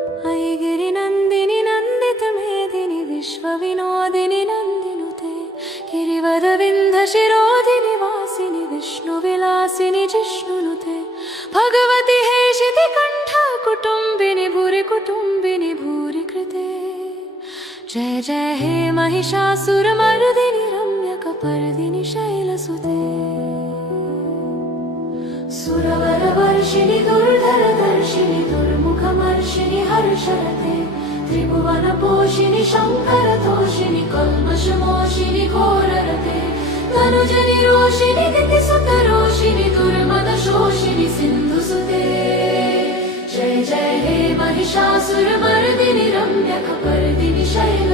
अयि गिरिनन्दिनि नन्दितमेदिनि विश्वविनोदिनि नन्दिनुते गिरिवरविन्ध्यशिरोधिनि वासिनि विष्णुविलासिनि जिष्णुनुते भगवति हेशितिकण्ठा कुटुम्बिनि भूरि कुटुम्बिनि भूरि कृते जय जय हे महिषासुरमर्दिनि रम्यकपर्दिनि शैलसुते सुरवरवर्षिणि दुर्धरदर्शिनि दुर्मुखमर्षिणि हर्षरते त्रिभुवनपोषिणि शङ्करतोषिणि कल्मषमोषिणि घोररते तनुजनि रोषिणि दितिसुतरोषिणि दुर्मदशोषिणि सिन्धुसुते जय जय हे महिषासुरमर्दिनि रम्यकपर्दिनि शैल